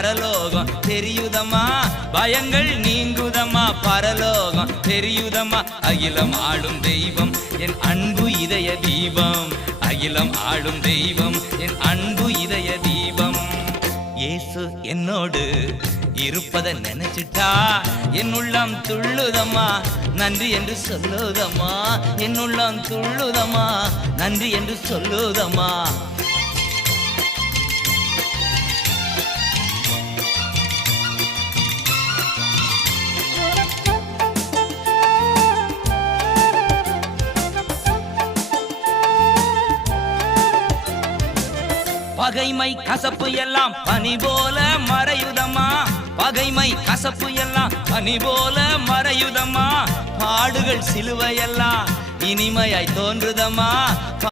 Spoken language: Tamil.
பரலோகம் தெரியுதம்மா, பயங்கள் நீங்குதம்மா, பரலோகம் தெரியுதம்மா. அகிலம் ஆளும் தெய்வம் என் அன்பு இதய தீபம், அகிலம் ஆளும் தெய்வம் என் அன்பு இதய தீபம். இயேசு என்னோடு இருப்பதை நினைச்சிட்டா என் உள்ளம் துள்ளுதம்மா, நன்றி என்று சொல்லுதம்மா, என் உள்ளம் துள்ளுதம்மா, நன்றி என்று சொல்லுதம்மா. பகைமை கசப்பு எல்லாம் பனி போல மறையுதம்மா, பகைமை கசப்பு எல்லாம் பனி போல மறையுதம்மா. பாடுகள் சிலுவையெல்லாம் இனிமையாய் தோன்றுதம்மா.